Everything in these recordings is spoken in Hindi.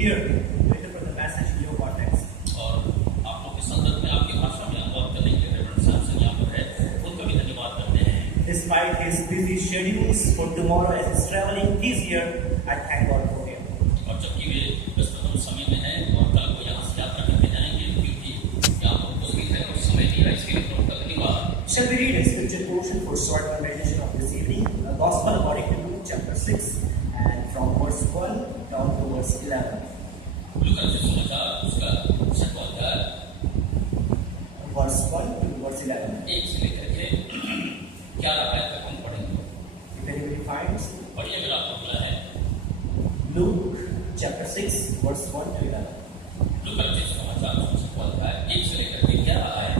hear later from the passage in your context. और आप लोग के संदर्भ में आपकी भाषा में अनुवाद करने के लिए रेवरेंड सैमसन यहाँ पर है, उनका भी धन्यवाद करते हैं. Despite his busy schedules for tomorrow as he's traveling, he's here. I thank God for him. और जबकि वे व्यस्ततम समय में हैं और कल को यहाँ से यात्रा करके जाएंगे, क्योंकि यहाँ पर उपस्थित है और समय दिया, इसके लिए उनका धन्यवाद. Shall we read a scripture portion for short meditation of this evening? The Gospel according to Luke chapter 6 and from verse 12 down to verse 11. लूका से समाचार उसका 6वां अध्याय Verse 12 to verse 11. 1 से लेकर के 11 आयत तक हम पढ़ेंगे. If anybody finds, पढ़िए अगर आपको मिला है. Luke chapter 6 verse 1 to 11. लूका से समाचार उसका 6वां अध्याय 1 से लेकर के 11 आयत.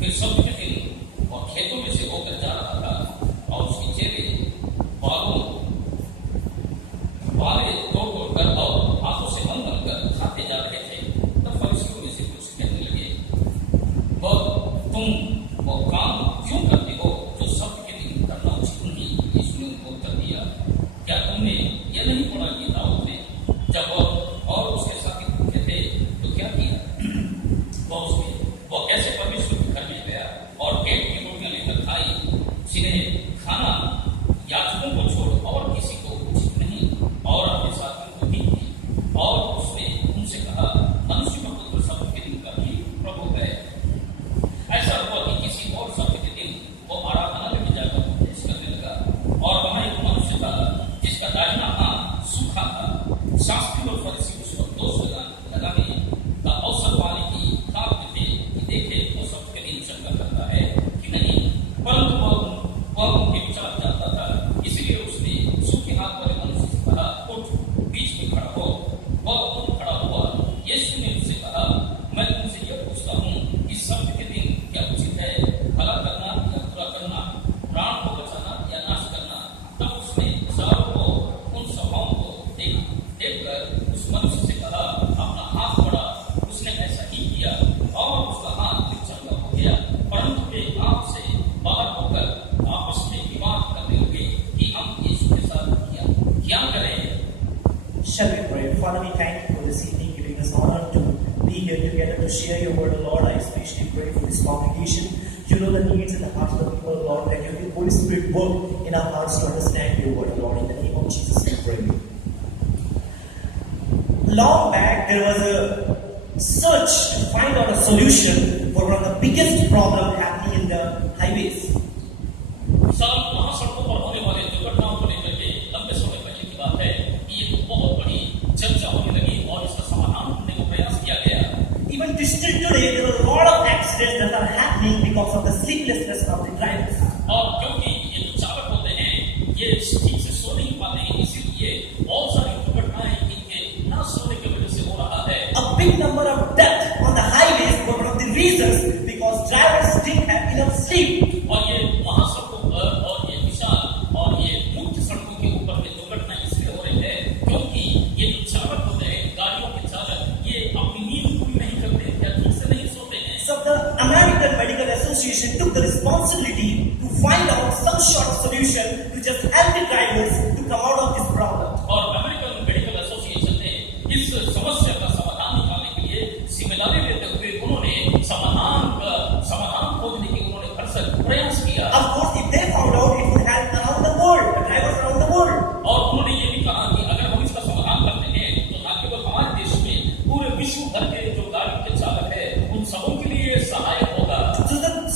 फिर सब दिन और खेतों में से होकर जा रहा था और उसके चेले बाले तोड़ कर और हाथों से बंद कर खाते जा रहे थे. तब फरीसियों में से कुछ कहने लगे, तुम वो काम क्यों करते हो जो सब्त के दिन करना उचित नहीं? यीशु ने उनको उत्तर दिया, क्या तुमने ये नहीं पढ़ा कि दाऊद ने जब और उसके साथी भूखे थे तो क्या किया? वो कैसे परमेश्वर के घर में गया और पेट की रोटियां लेकर खाई, जिन्हें खाना याजकों को छोड़ और किसी को उचित नहीं, और अपने साथियों को दी थी. और उसने उनसे कहा, मनुष्य का पुत्र सब्त के दिन का भी प्रभु है. ऐसा हुआ कि किसी और सब्त के दिन वो आराधनालय में जाकर उपदेश करने लगा और वहां एक मनुष्य था जिसका दाहिना हाथ सूखा था. शास्त्री और फरीसी उस पर दोष लगाने का अवसर पाने की ताक में थे कि देखे वो सब्त के दिन चंगा करता है कि नहीं, परंतु वह उनके विचार जानता था. इसलिए उसने सूखे हाथ वाले मनुष्य से कहा, उठ बीच में खड़ा हो. वह उठ खड़ा हुआ. यीशु ने उससे कहा, मैं तुमसे यह पूछता हूँ कि सब्त के दिन क्या उचित है, भला करना या बुरा करना, प्राण को बचाना या नाश करना? तब उसने चारों को उन सभाओं को देखकर उस मनुष्य से कहा, अपना हाथ बढ़ा. उसने ऐसा ही किया और उसका हाथ चंगा हो गया. परंतु वे आप से बाहर होकर आपस में विवाद करने लगे कि हम यीशु के साथ क्या करें. Shall we pray? Father, we thank you for this evening, giving us honor to be here together to share your word, Lord. I especially pray for this congregation. You know the needs in the hearts of the people, Lord. Let your Holy Spirit work in our hearts to understand your word, Lord. In the name of Jesus, we pray. Long back, there was a search to find out a solution for one of the biggest problems happening in the highways. महासड़कों पर होने वाले दुर्घटनाओं को लेकर के लंबे समय पहले की बात है कि ये बहुत बड़ी चर्चा होने लगी और इसका समाधान ढूंढने का प्रयास किया गया. Even still today, there are a lot of accidents that are happening because of the sleeplessness of the drivers. और क्योंकि ये जो चालक होते हैं ये ठीक से सो नहीं पाते हैं, इसीलिए बहुत सारी दुर्घटनाएं इनके न सोने की वजह से हो रहा है. A big number of deaths on the highways were one of the reasons because drivers didn't have enough sleep. और ये महासड़कों पर और ये विशाल और ये मुख्य सड़कों के ऊपर में दुर्घटना इसलिए हो रही है क्योंकि ये जो चालक होते हैं, गाड़ियों के चालक, ये अपनी नींद पूरी नहीं करते या ठीक से नहीं सोते हैं. So the American Medical Association took the responsibility to find out some sort of solution to just help the drivers to come out of this problem. और अमेरिकन मेडिकल एसोसिएशन ने इस समस्या का समाधान निकालने के लिए जिम्मेदारी लेते हुए उन्होंने समाधान खोजने की उन्होंने भरसक प्रयास किया. Of course, if they found out, it would help around the world, the drivers around the world. और उन्होंने ये भी कहा कि अगर हम इसका समाधान करते हैं तो न केवल हमारे देश में, पूरे विश्व भर के जो गाड़ी के चालक है उन सबों के लिए सहायक होगा.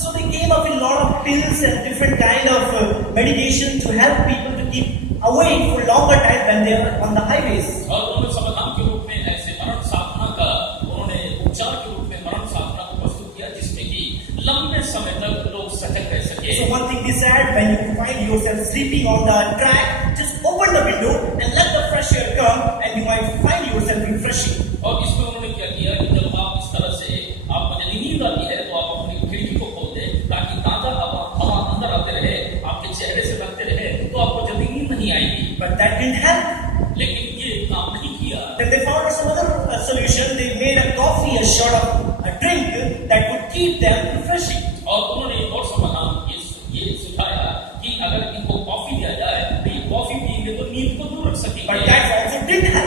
So they came up with a lot of pills and different kind of medication to help people to keep awake for longer time when they are on the highways. और उन्होंने समाधान के रूप में ऐसे मरण साधना का उन्होंने उपचार के रूप में मरण साधना को प्रस्तुत किया जिसमें कि लंबे समय तक लोग सजग रह सके. So one thing they said, when you find yourself sleeping on the track, just open the window and let the fresh air come and you might find yourself refreshing. और इसमें उन्होंने क्या किया कि जब आप इस तरह से आपको यदि नींद आती है तो आप अपनी खिड़की को खोल दें ताकि ताजा हवा अंदर आते रहे, आपके चेहरे से लगते रहे, तो आपको जल्दी नींद नहीं आएगी. But that didn't help. लेकिन ये काम नहीं किया. Then they found some other solution. They made a coffee, a shot of a drink that would keep them refreshing. और उन्होंने एक और समाधान ये सुझाया कि अगर इनको कॉफी दिया जाए तो ये कॉफी पिएंगे तो नींद को दूर रख सकेंगे. But that also didn't help.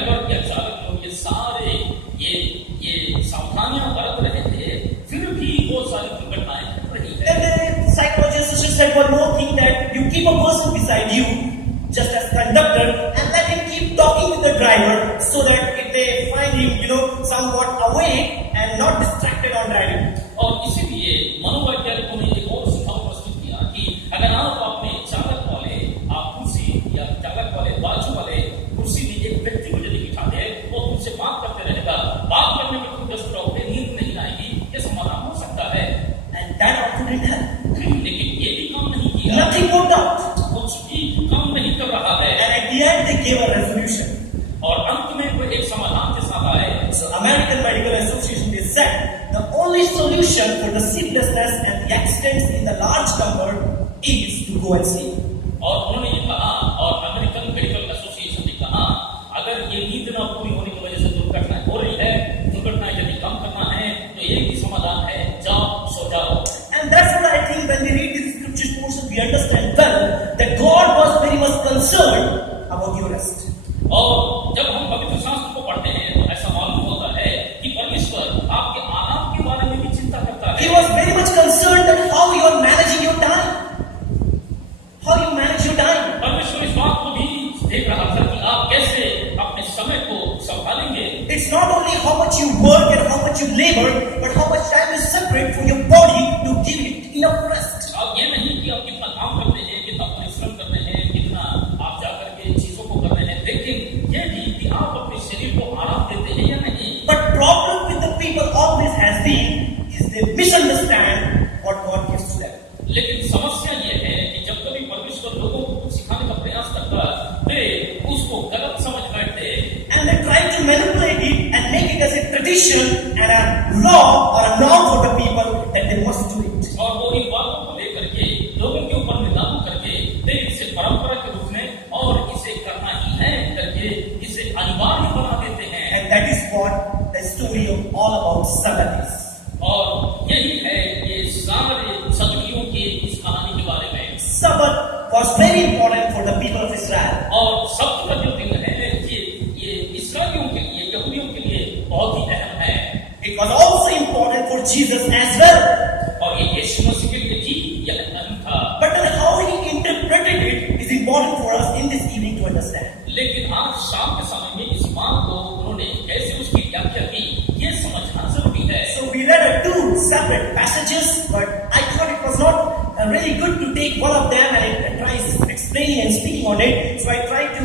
Driver या चालक लोग ये सारे ये सावधानियां बरत रहे थे, फिर भी वो सारी दुर्घटनाएं घट रही है। And the psychologist said one more thing, that you keep a person beside you, just as conductor, and let him keep talking with the driver, so that if they find him, somewhat awake and not distracted on driving. और इसीलिए मनोवैज्ञानिकों ने एक और सुझाव प्रस्तुत किया कि अगर आप अपने चालक वाले कुर्सी या चालक वाले बाजू वाले कुर्सी में एक व्यक्ति को यदि बिठा दे, वो तुमसे बात करते रहेगा, बात करने में तुम व्यस्त रहोगे, नींद नहीं आएगी, ये समाधान हो सकता है। And that also didn't help. लेकिन ये भी काम नहीं किया, Nothing worked out. कुछ भी काम नहीं कर रहा है। And at the end, they gave a resolution. और अंत में वो एक समाधान के साथ आए। So American Medical Association, they said the only solution for the sleeplessness and the accidents in the large number is to go and sleep. और उन्होंने ये कहा, और अमेरिकन मेडिकल एसोसिएशन ने कहा, अगर ये नींद न पूरी होने की वजह से दुर्घटनाएं हो रही है, दुर्घटनाएं यदि कम करना है तो एक ही समाधान है, जाओ सो जाओ। And that's what I think when we read this scripture portion, we understand well that God was very much concerned about your rest. और जब हम पवित्र शास्त्र को पढ़ते हैं तो ऐसा मालूम होता है कि परमेश्वर आपके आराम के बारे में भी चिंता करता है। He was very much concerned that how you are managing your time. How you manage your time. परमेश्वर इस बात को भी देख रहा था कि आप कैसे अपने समय को संभालेंगे। It's not only how much you work and how much you labor, but how much time you separate for your body to give it enough rest. अब ये नहीं कि आप कितना काम करते हैं, कितना परिश्रम करते हैं, कितना आप जाकर के चीजों को करते हैं, लेकिन ये भी कि आप अपने शरीर को आराम देते हैं या नहीं। But problem with the people always has been is they misunderstand what God gives to them. लेकिन समस्या ये है कि जब कभी परमेश्वर लोगों को कुछ सिखाने का प्रयास करता वे उसको गलत समझ बैठते And they try to manipulate it and make it as a tradition and a law or a norm for the people that they must do it. और वो इन बातों को लेकर के लोगों के ऊपर में लागू करके वे इसे परंपरा के रूप में और इसे करना ही है करके इसे अनिवार्य बना देते हैं। And that is what the story of all about Sabbath is. और यही है ये सारे सदियों की इस कहानी के बारे में। Sabbath was very important for the people of Israel. और सब्त का जो दिन है ये इस्राएलियों के लिए, यहूदियों के लिए बहुत ही अहम है। It was also important for Jesus as well. और ये यीशु मसीह के लिए भी यह अहम था। But then how he interpreted it is important for us in this evening to understand. लेकिन आज शाम के समय में इस बात को उन्होंने कैसे उसकी व्याख्या की, ये समझना जरूरी है। So we read two separate passages, but I thought it was not really good to take one of them and try explaining and speaking on it. So I tried to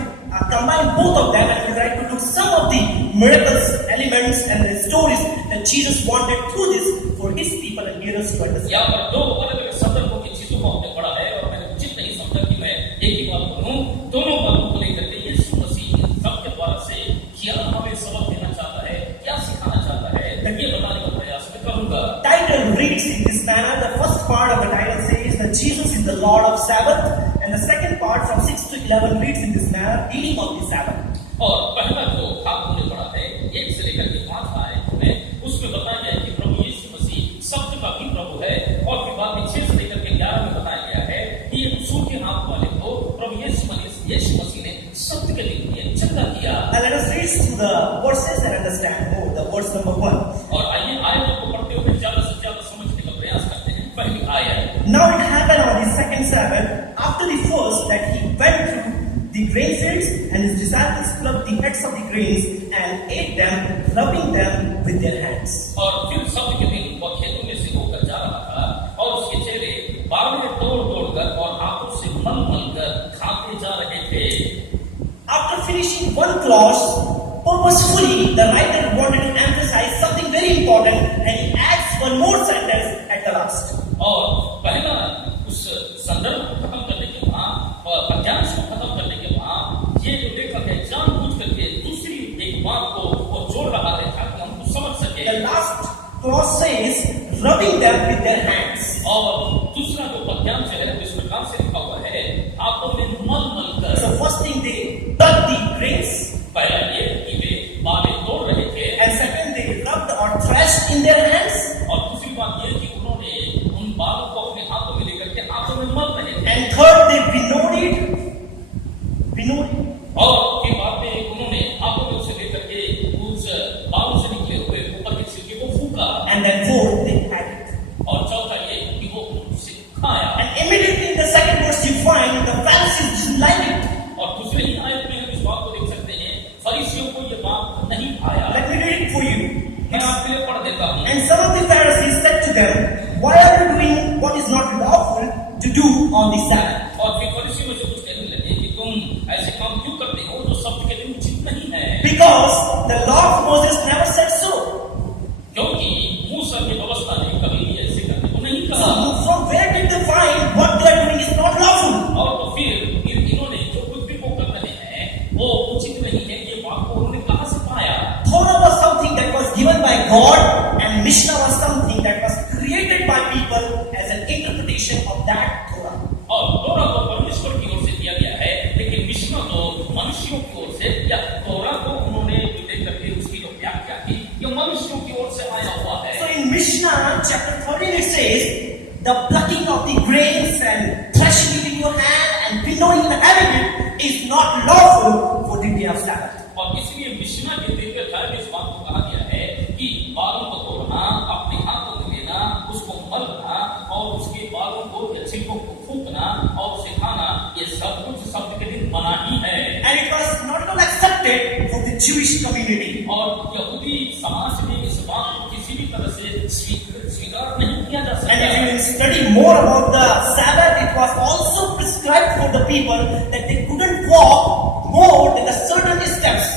combine both of them and we tried to look some of the miracles, elements, and the stories that Jesus wanted through this for his people and hearers to understand. यहाँ पर दो अलग अलग संदर्भों की चीजों को हमने पढ़ा है और मैंने उचित नहीं समझा कि मैं एक ही बात बोलूं। दोनों बातों को लेकर के यीशु मसीह सबके द्वारा से क्या हमें सबक देना चाहता है, क्या सिखाना चाहता है, ये बताने का प्रयास मैं करूंगा। Title reads in this manner. The first part of the title says that Jesus is the Lord of Sabbath, and the second part from 6 to 11 reads in this manner, healing of the Sabbath. और पहला जो आपने पढ़ा है 1 से लेकर के 5 आयत में उसमें बताया गया है कि प्रभु यीशु मसीह सत्य का भी प्रभु है, और फिर बाद में 6 से लेकर के 11 में बताया गया है कि ये कसूर के हाथ वाले को प्रभु यीशु मसीह ने सत्य के लिए चंगा किया। And let us read through the verses and understand more. The verse number 1. और आइए आयतों को पढ़ते हुए ज्यादा से ज्यादा समझने का प्रयास करते हैं। पहली आयत। Now it happened on the second Sabbath, after the first, that he went through the grain fields, and his disciples plucked the heads of the grains and ate them, rubbing them with their hands. और फिर सब्त के दिन वह खेतों में से होकर जा रहा था और उसके चेहरे बावले तोड़ कर और हाथों से मल कर खाते जा रहे थे। After finishing one clause, purposefully, the writer wanted to emphasize something very important, and he adds one more sentence at the last. और पहला उस संदर्भ को खत्म करने के बाद और पद्यांश को खत्म करने के बाद ये जो लेखक है जानबूझ करके दूसरी एक बात को वो जोड़ रहा है ताकि हम कुछ समझ सके। The last clause says, rubbing them with their hands. और दूसरा जो पद्यांश है इस प्रकार से लिखा हुआ है, हाथों में मल कर। So first thing, they dug the grains, पहला ये कि वे बालें तोड़ रहे थे, and second, they rubbed or thrashed in their hands, और दूसरी बात ये कि उन्होंने उन बालों को अपने हाथों में लेकर के हाथों में मल रहे थे, and third, they winnowed it, और फिर बाद में उन्होंने हाथों में उसे and then fourth, they had it. और चौथा ये कि वो उसे खाया। And immediately in the second verse you find the Pharisees didn't like it. और दूसरे ही आयत में हम इस बात को देख सकते हैं, फरीसियों को ये बात नहीं आया। Let me read it for you. मैं आपके लिए पढ़ देता हूँ। And some of the Pharisees said to them, why are you doing what is not lawful to do on the Sabbath? और फिर फरीसियों में से कुछ कहने लगे कि तुम ऐसे काम क्यों करते हो जो सब्त के दिन उचित नहीं है? Because the law of Moses never said so. क्योंकि मूसा की व्यवस्था ने कभी भी ऐसे करने को नहीं So कहा। from where did they find what they are doing is not lawful? और तो फिर इन्होंने जो कुछ भी वो कर रहे हैं वो उचित नहीं है, ये बात को उन्होंने कहाँ से पाया? Torah was something that was given by God, and Mishnah was something that was created by people as an interpretation of that Torah. और तोरा तो परमेश्वर की ओर से दिया गया है, लेकिन मिशना तो मनुष्यों की ओर से, या तोरा को उन्होंने लेकर के उसकी जो व्याख्या की, ये मनुष्यों की ओर से आया हुआ है। So in Mishnah chapter 13 it says, the plucking of the grains and threshing it in your hand and winnowing and having it is not lawful for the day of Sabbath. और इसलिए मिशना के दिव्य अध्याय में इस बात को कहा गया है कि बालों को तोड़ना, अपने हाथों में लेना, उसको मलना और उसके बालों को या छिलकों को फूंकना और उसे खाना, ये सब कुछ शब्द के दिन मना ही है। And it was not at all accepted for the Jewish community. और यहूदी समाज में इस बात को किसी भी तरह से स्वीकार नहीं किया जा And if सकता। you study more about the Sabbath, it was also prescribed for the people that they couldn't walk more than a certain steps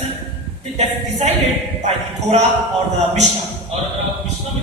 that decided by the Torah or the Mishnah. और अगर आप मिशना में